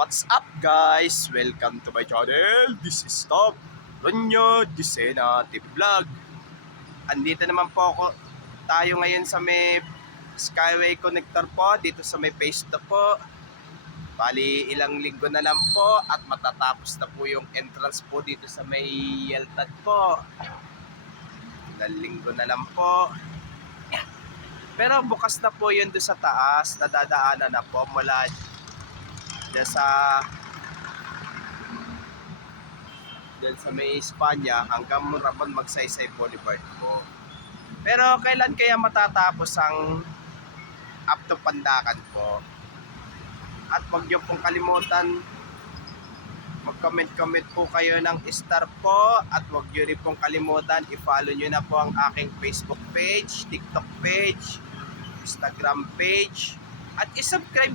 What's up guys? Welcome to my channel. This is Top Ronyo Disena TV Vlog. Andito naman po tayo ngayon sa may Skyway Connector po, dito sa may phase 2 po. Bali ilang linggo na lang po at matatapos na po yung entrance po dito sa may Yeltad po. Ilang linggo na lang po. Pero bukas na po yun doon sa taas, nadadaanan na po mula dyan sa may Espanya hanggang Murabon Magsaysay Boulevard po. Pero kailan kaya matatapos ang up to Pandakan po? At wag niyo pong kalimutan mag-comment po kayo ng star po, at wag niyo rin pong kalimutan i-follow niyo na po ang aking Facebook page, TikTok page, Instagram page, at i-subscribe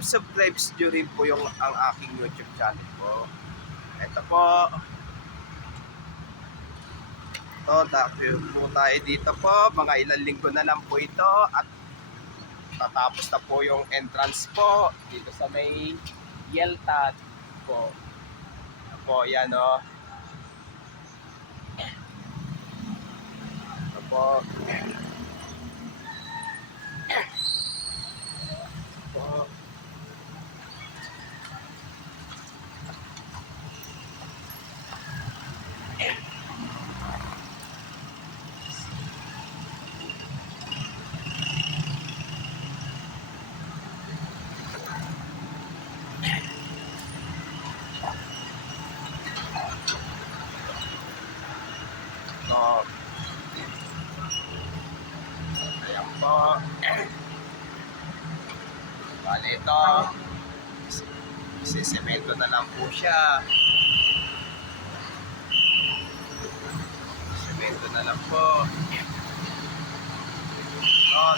nyo rin po ang aking YouTube channel po. Ito po. Ito po tayo dito po. Mga ilang linggo na lang po ito at tatapos na po yung entrance po dito sa may Yeltad po. Ito po, yan o. Ito po. Ayan po. Bali ito, isisemento na lang po siya. Semento na lang po.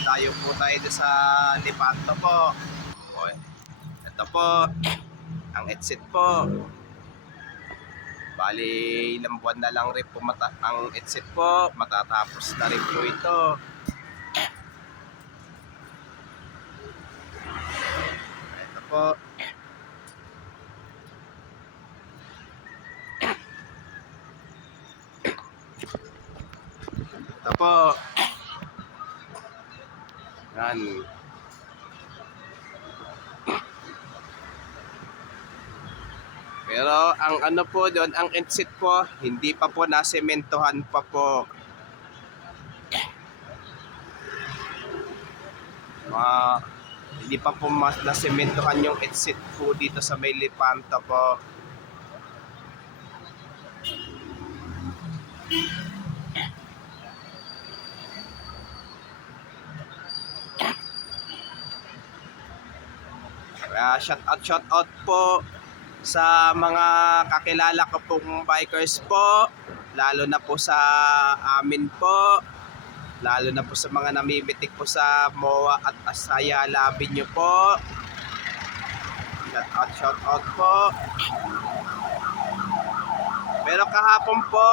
Tayo po tayo sa Lepanto po. Ito po ang exit po. Bali ilang buwan na lang rin po ang exit po, matatapos na rin po ito. Ito po. Ito po. Yan. Pero ang ano po doon, ang exit po, hindi pa po nasementohan pa po. Hindi pa po nasementohan yung exit po dito sa may Lepanto po. Shout out po sa mga kakilala ko pong bikers po, lalo na po sa amin po, lalo na po sa mga namimitik po sa MOA at Asaya Labi nyo po. Shout out po. Pero kahapon po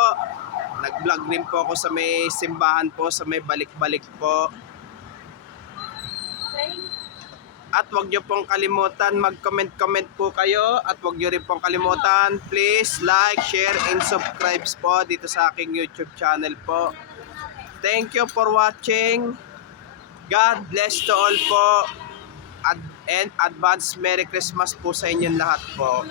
nag-vlog rin po ako sa may simbahan po, sa may balik-balik po. At wag niyo pong kalimutan mag-comment po kayo, at wag niyo rin pong kalimutan please like, share, and subscribe po dito sa aking YouTube channel po. Thank you for watching. God bless to all po. And advance Merry Christmas po sa inyong lahat po.